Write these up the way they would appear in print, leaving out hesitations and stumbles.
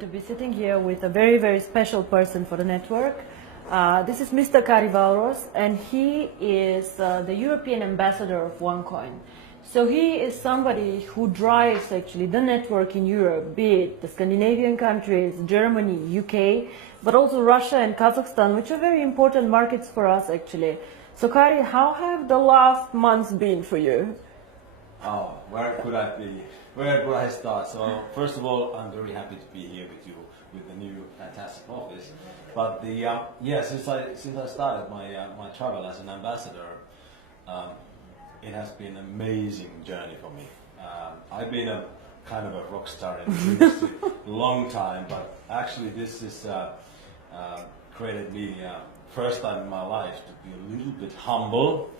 to be sitting here with a very, very special person for the network. This is Mr. Kari Valros, and he is the European ambassador of OneCoin. So he is somebody who drives actually the network in Europe, be it the Scandinavian countries, Germany, UK, but also Russia and Kazakhstan, which are very important markets for us actually. So Kari, how have the last months been for you? Oh, where could I be? Where could I start? So first of all, I'm very happy to be here with you with the new fantastic office. But since I started my travel as an ambassador, it has been an amazing journey for me. I've been a kind of a rock star in the industry a long time, but actually this is created me first time in my life to be a little bit humble,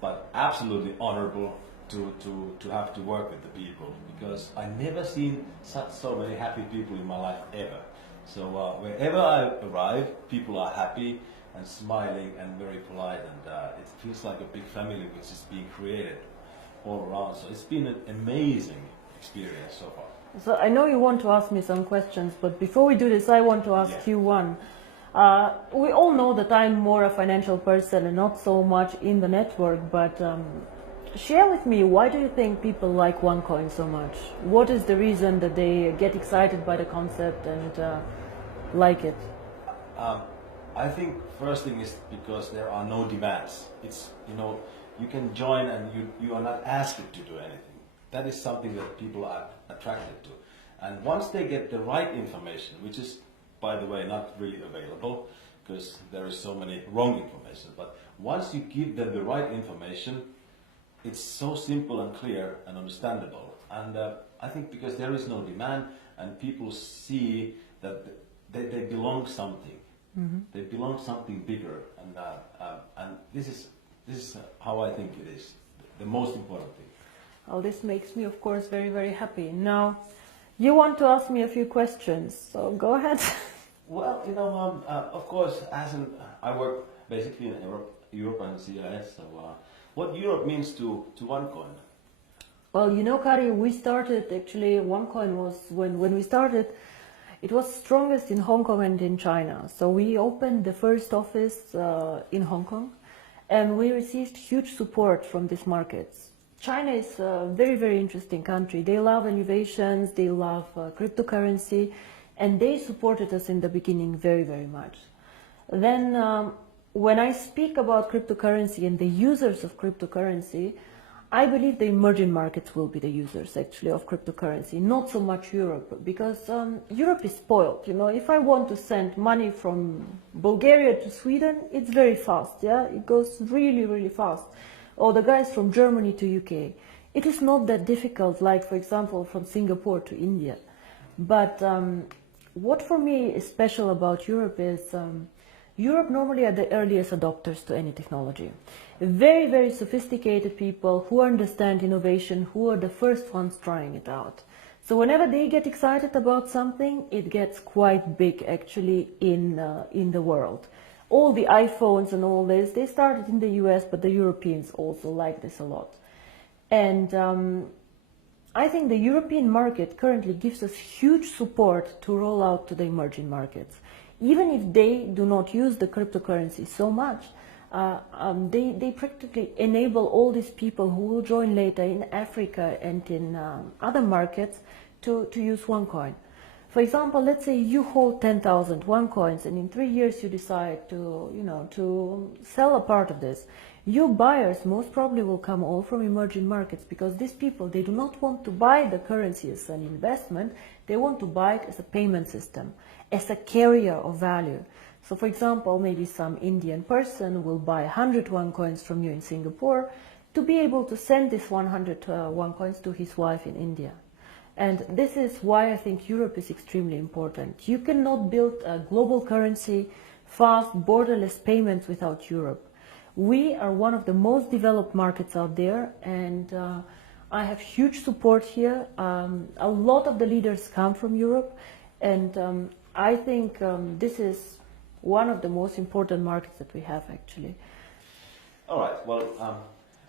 but absolutely honorable to have to work with the people, because I never seen so many happy people in my life ever. So wherever I arrive, people are happy and smiling and very polite, and it feels like a big family which is being created all around. So it's been an amazing experience so far. So I know you want to ask me some questions, but before we do this, I want to ask you one. We all know that I'm more a financial person and not so much in the network, but share with me, why do you think people like OneCoin so much? What is the reason that they get excited by the concept and like it? I think first thing is because there are no demands. It's, you can join and you are not asked to do anything. That is something that people are attracted to. And once they get the right information, which is, by the way, not really available because there is so many wrong information, but once you give them the right information, it's so simple and clear and understandable. And I think because there is no demand and people see that they belong something. Mm-hmm. They belong something bigger, and this is how I think it is the most important thing. Oh, this makes me, of course, very, very happy. Now, you want to ask me a few questions, so go ahead. Well, of course, I work basically in Europe and CIS. So, what Europe means to OneCoin? Well, Kari, we started actually. OneCoin was when we started. It was strongest in Hong Kong and in China. So we opened the first office in Hong Kong, and we received huge support from these markets. China is a very, very interesting country. They love innovations, they love cryptocurrency, and they supported us in the beginning very, very much. Then when I speak about cryptocurrency and the users of cryptocurrency, I believe the emerging markets will be the users actually of cryptocurrency, not so much Europe, because Europe is spoiled. If I want to send money from Bulgaria to Sweden, it's very fast, yeah? It goes really, really fast. Or the guys from Germany to UK. It is not that difficult, like, for example, from Singapore to India. But what for me is special about Europe is Europe normally are the earliest adopters to any technology. Very, very sophisticated people who understand innovation, who are the first ones trying it out. So whenever they get excited about something, it gets quite big actually in the world. All the iPhones and all this, they started in the US, but the Europeans also like this a lot. And I think the European market currently gives us huge support to roll out to the emerging markets. Even if they do not use the cryptocurrency so much, they practically enable all these people who will join later in Africa and in other markets to use OneCoin. For example, let's say you hold 10,000 OneCoins, and in 3 years you decide to sell a part of this. Your buyers most probably will come all from emerging markets, because these people, they do not want to buy the currency as an investment, they want to buy it as a payment system, as a carrier of value. So for example, maybe some Indian person will buy 100 OneCoins from you in Singapore to be able to send this 100 OneCoins to his wife in India. And this is why I think Europe is extremely important. You cannot build a global currency, fast, borderless payments without Europe. We are one of the most developed markets out there, and I have huge support here. A lot of the leaders come from Europe, and I think this is one of the most important markets that we have actually. All right, well,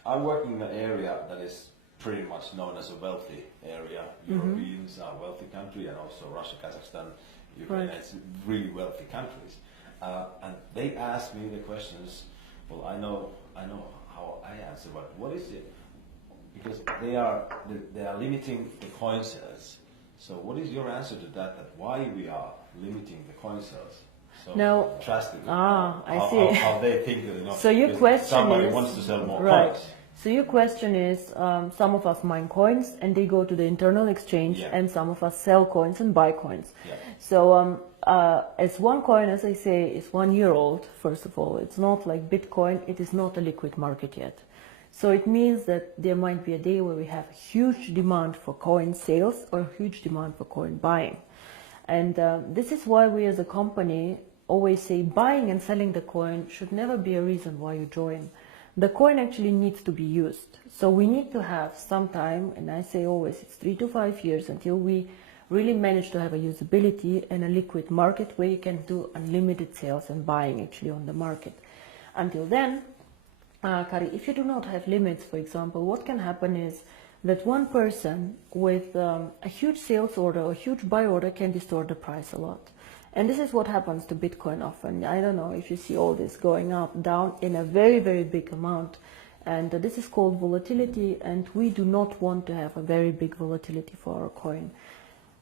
I'm working in an area that is pretty much known as a wealthy area. Europeans are a wealthy country, and also Russia, Kazakhstan Ukraine, Right. it's really wealthy countries. And they ask me the questions. Well, I know how I answer, but what is it? Because they are limiting the coin sales. So what is your answer to that? That why we are limiting the coin sales so Now, drastically? I see. How they think that, you know, So your because question somebody is, wants to sell more right. coins. So your question is, some of us mine coins and they go to the internal exchange, Yeah. and some of us sell coins and buy coins. Yeah. So as OneCoin, as I say, is 1 year old. First of all, it's not like Bitcoin. It is not a liquid market yet. So it means that there might be a day where we have huge demand for coin sales or huge demand for coin buying. And this is why we as a company always say buying and selling the coin should never be a reason why you join. The coin actually needs to be used. So we need to have some time, and I say always it's 3 to 5 years until we really manage to have a usability and a liquid market where you can do unlimited sales and buying actually on the market. Until then, Kari, if you do not have limits, for example, what can happen is that one person with a huge sales order or huge buy order can distort the price a lot. And this is what happens to Bitcoin often. I don't know if you see all this going up, down in a very, very big amount. And this is called volatility, and we do not want to have a very big volatility for our coin.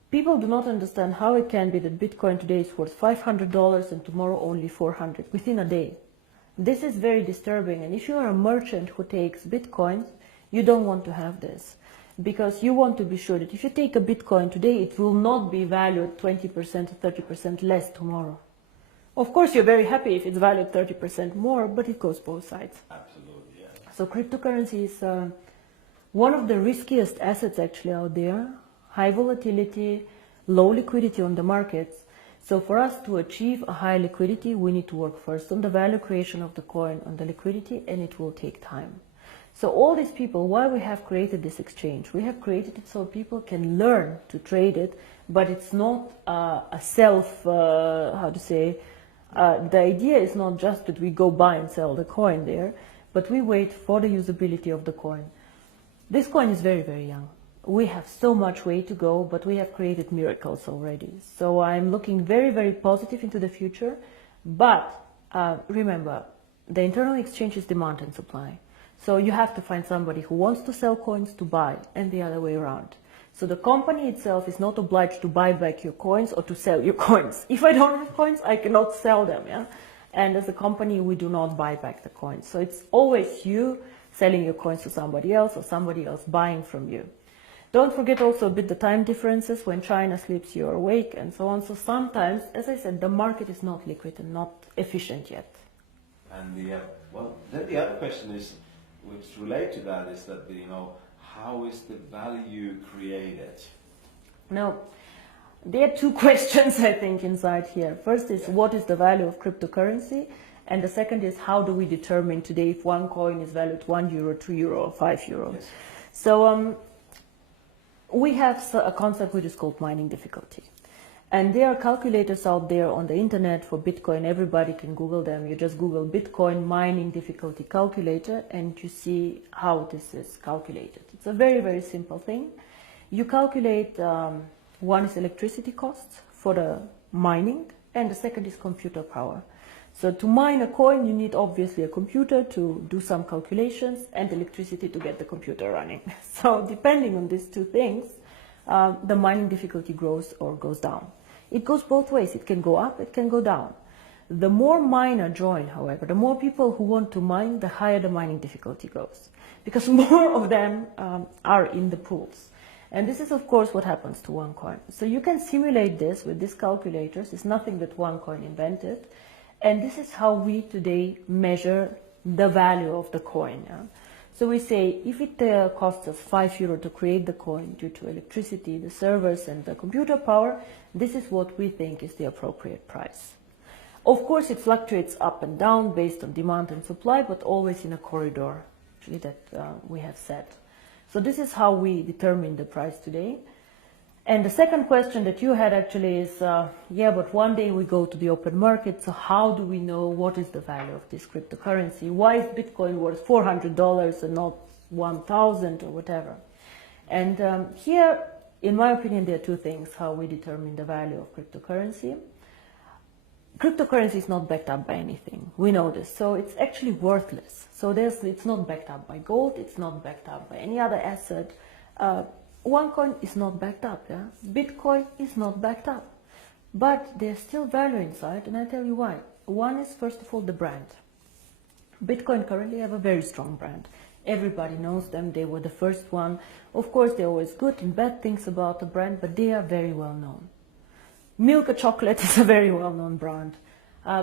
People do not understand how it can be that Bitcoin today is worth $500 and tomorrow only 400 within a day. This is very disturbing, and if you are a merchant who takes Bitcoins, you don't want to have this, because you want to be sure that if you take a Bitcoin today, it will not be valued 20% or 30% less tomorrow. Of course, you're very happy if it's valued 30% more, but it goes both sides. Absolutely, yeah. So cryptocurrency is one of the riskiest assets actually out there. High volatility, low liquidity on the markets. So for us to achieve a high liquidity, we need to work first on the value creation of the coin, on the liquidity, and it will take time. So all these people, why we have created this exchange? We have created it so people can learn to trade it, but it's not a self, the idea is not just that we go buy and sell the coin there, but we wait for the usability of the coin. This coin is very, very young. We have so much way to go, but we have created miracles already. So I'm looking very, very positive into the future. But remember, the internal exchange is demand and supply. So you have to find somebody who wants to sell coins to buy, and the other way around. So the company itself is not obliged to buy back your coins or to sell your coins. If I don't have coins, I cannot sell them. Yeah? And as a company, we do not buy back the coins. So it's always you selling your coins to somebody else or somebody else buying from you. Don't forget also a bit the time differences. When China sleeps, you're awake, and so on. So sometimes, as I said, the market is not liquid and not efficient yet. And then the other question is, which relate to that, is that how is the value created? Now, there are two questions I think inside here. First is what is the value of cryptocurrency, and the second is how do we determine today if one coin is valued €1, €2, or €5? Yes. So we have a concept which is called mining difficulty. And there are calculators out there on the internet for Bitcoin. Everybody can Google them. You just Google Bitcoin mining difficulty calculator and you see how this is calculated. It's a very, very simple thing. You calculate, one is electricity costs for the mining, and the second is computer power. So to mine a coin, you need obviously a computer to do some calculations and electricity to get the computer running. So depending on these two things, the mining difficulty grows or goes down. It goes both ways. It can go up, it can go down. The more miner join, however, the more people who want to mine, the higher the mining difficulty goes, because more of them are in the pools. And this is, of course, what happens to OneCoin. So you can simulate this with these calculators. It's nothing that OneCoin invented. And this is how we today measure the value of the coin. Yeah? So we say if it costs us €5 to create the coin due to electricity, the servers and the computer power, this is what we think is the appropriate price. Of course, it fluctuates up and down based on demand and supply, but always in a corridor actually that we have set. So this is how we determine the price today. And the second question that you had actually is, but one day we go to the open market, so how do we know what is the value of this cryptocurrency? Why is Bitcoin worth $400 and not 1,000 or whatever? And here in my opinion, there are two things how we determine the value of cryptocurrency. Cryptocurrency is not backed up by anything. We know this. So it's actually worthless. So it's not backed up by gold. It's not backed up by any other asset. OneCoin is not backed up. Yeah? Bitcoin is not backed up. But there's still value inside, and I'll tell you why. One is, first of all, the brand. Bitcoin currently have a very strong brand. Everybody knows them. They were the first one. Of course, there are always good and bad things about the brand, but they are very well known. Milka Chocolate is a very well-known brand.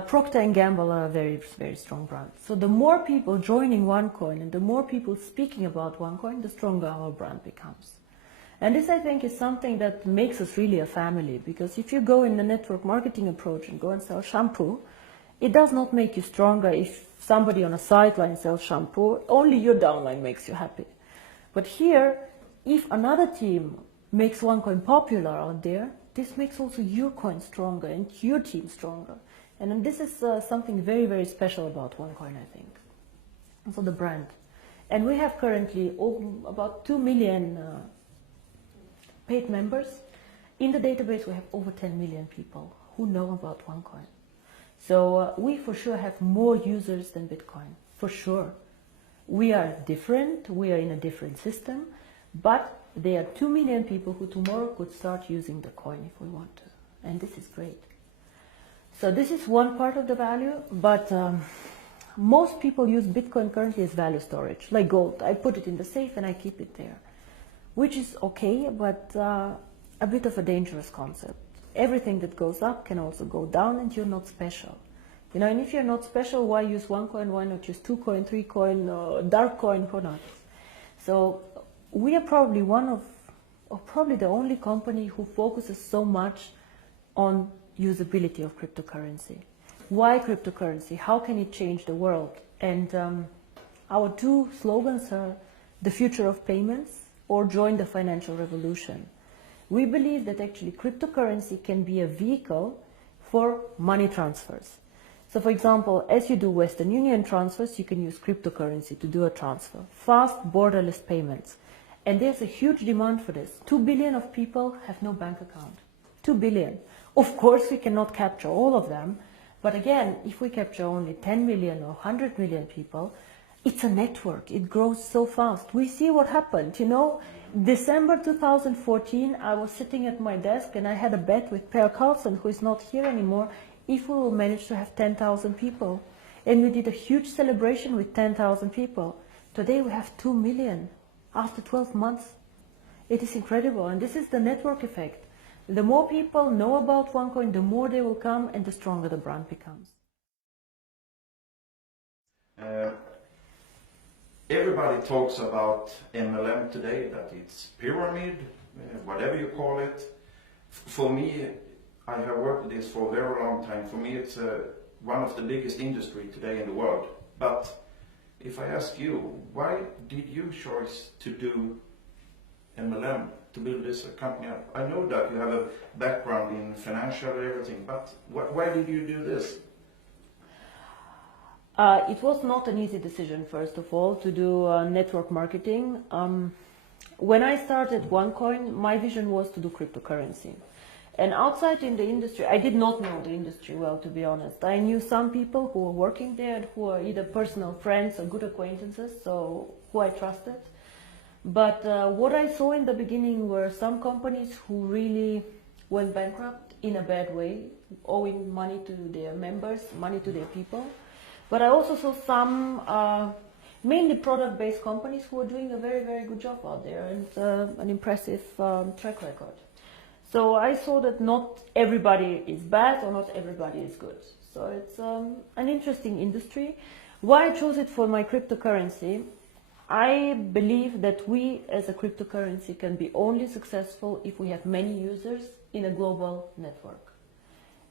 Procter & Gamble are a very, very strong brand. So the more people joining OneCoin and the more people speaking about OneCoin, the stronger our brand becomes. And this, I think, is something that makes us really a family, because if you go in the network marketing approach and go and sell shampoo, it does not make you stronger if somebody on a sideline sells shampoo. Only your downline makes you happy. But here, if another team makes OneCoin popular out there, this makes also your coin stronger and your team stronger. And this is something very, very special about OneCoin, I think. So the brand. And we have currently about 2 million paid members. In the database, we have over 10 million people who know about OneCoin. So we for sure have more users than Bitcoin, for sure. We are different, we are in a different system, but there are 2 million people who tomorrow could start using the coin if we want to. And this is great. So this is one part of the value, but most people use Bitcoin currently as value storage, like gold. I put it in the safe and I keep it there, which is okay, but a bit of a dangerous concept. Everything that goes up can also go down, and you're not special. You know, and if you're not special, why use OneCoin? Why not use 2Coin, 3Coin, dark coin, or not? So we are probably one of, or probably the only company who focuses so much on usability of cryptocurrency. Why cryptocurrency? How can it change the world? And our two slogans are the future of payments or join the financial revolution. We believe that actually cryptocurrency can be a vehicle for money transfers. So for example, as you do Western Union transfers, you can use cryptocurrency to do a transfer. Fast, borderless payments. And there's a huge demand for this. 2 billion of people have no bank account. 2 billion. Of course, we cannot capture all of them. But again, if we capture only 10 million or 100 million people, it's a network. It grows so fast. We see what happened. You know, December 2014, I was sitting at my desk and I had a bet with Per Carlson, who is not here anymore, if we will manage to have 10,000 people. And we did a huge celebration with 10,000 people. Today we have 2 million after 12 months. It is incredible. And this is the network effect. The more people know about OneCoin, the more they will come and the stronger the brand becomes. Everybody talks about MLM today, that it's pyramid, whatever you call it. For me, I have worked with this for a very long time. For me, it's one of the biggest industry today in the world. But if I ask you, why did you choose to do MLM, to build this company up? I know that you have a background in financial and everything, but why did you do this? It was not an easy decision, first of all, to do network marketing. When I started OneCoin, my vision was to do cryptocurrency. And outside in the industry, I did not know the industry well, to be honest. I knew some people who were working there, who are either personal friends or good acquaintances, so who I trusted. But what I saw in the beginning were some companies who really went bankrupt in a bad way, owing money to their members, money to their people. But I also saw some mainly product-based companies who are doing a very, very good job out there and an impressive track record. So I saw that not everybody is bad or not everybody is good. So it's an interesting industry. Why I chose it for my cryptocurrency, I believe that we as a cryptocurrency can be only successful if we have many users in a global network.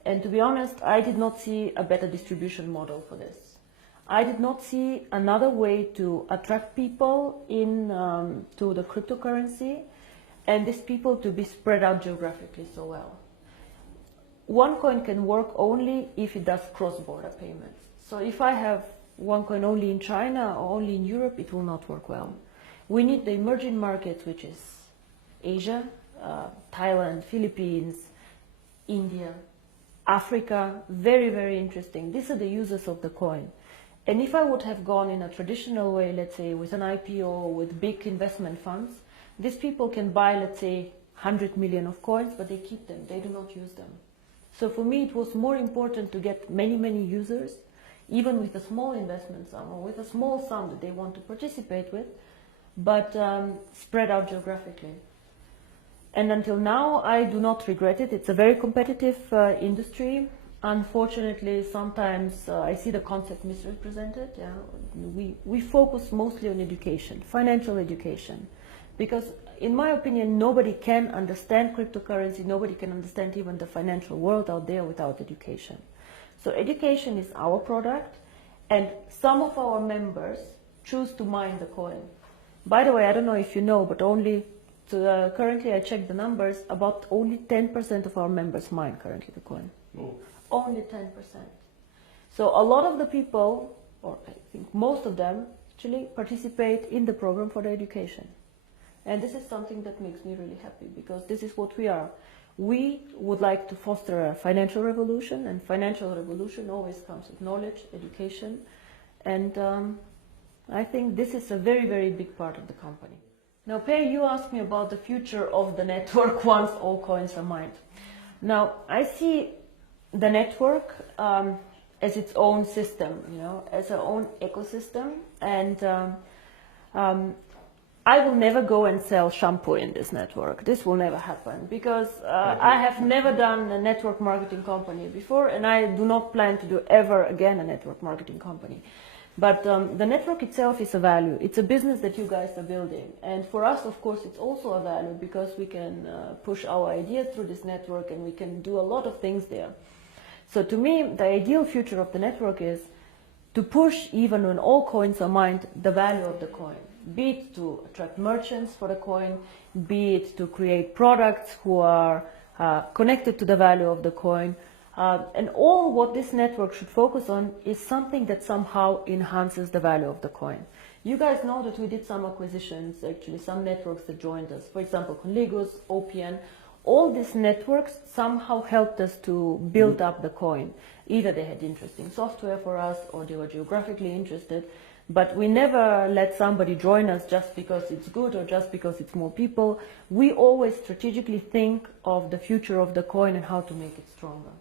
And to be honest, I did not see a better distribution model for this. I did not see another way to attract people in to the cryptocurrency and these people to be spread out geographically so well. OneCoin can work only if it does cross-border payments. So if I have OneCoin only in China or only in Europe, it will not work well. We need the emerging markets, which is Asia, Thailand, Philippines, India, Africa, very, very interesting. These are the users of the coin. And if I would have gone in a traditional way, let's say with an IPO, with big investment funds, these people can buy, let's say, 100 million of coins, but they keep them, they do not use them. So for me, it was more important to get many, many users, even with a small investment sum or with a small sum that they want to participate with, but spread out geographically. And until now, I do not regret it. It's a very competitive industry. Unfortunately, sometimes I see the concept misrepresented. Yeah? We focus mostly on education, financial education, because in my opinion, nobody can understand cryptocurrency, nobody can understand even the financial world out there without education. So education is our product, and some of our members choose to mine the coin. By the way, I don't know if you know, but currently I checked the numbers, about only 10% of our members mine currently the coin. Oh. Only 10%. So a lot of the people, or I think most of them, actually participate in the program for the education. And this is something that makes me really happy, because this is what we are. We would like to foster a financial revolution, and financial revolution always comes with knowledge, education, and I think this is a very, very big part of the company. Now, Per, you asked me about the future of the network once all coins are mined. Now, I see the network as its own system, as our own ecosystem, and I will never go and sell shampoo in this network. This will never happen, because I have never done a network marketing company before, and I do not plan to do ever again a network marketing company. But the network itself is a value. It's a business that you guys are building. And for us, of course, it's also a value, because we can push our ideas through this network, and we can do a lot of things there. So to me, the ideal future of the network is to push, even when all coins are mined, the value of the coin. Be it to attract merchants for the coin, be it to create products who are connected to the value of the coin. And all what this network should focus on is something that somehow enhances the value of the coin. You guys know that we did some acquisitions, actually some networks that joined us. For example, Conligus, OPN. All these networks somehow helped us to build up the coin. Either they had interesting software for us, or they were geographically interested. But we never let somebody join us just because it's good or just because it's more people. We always strategically think of the future of the coin and how to make it stronger.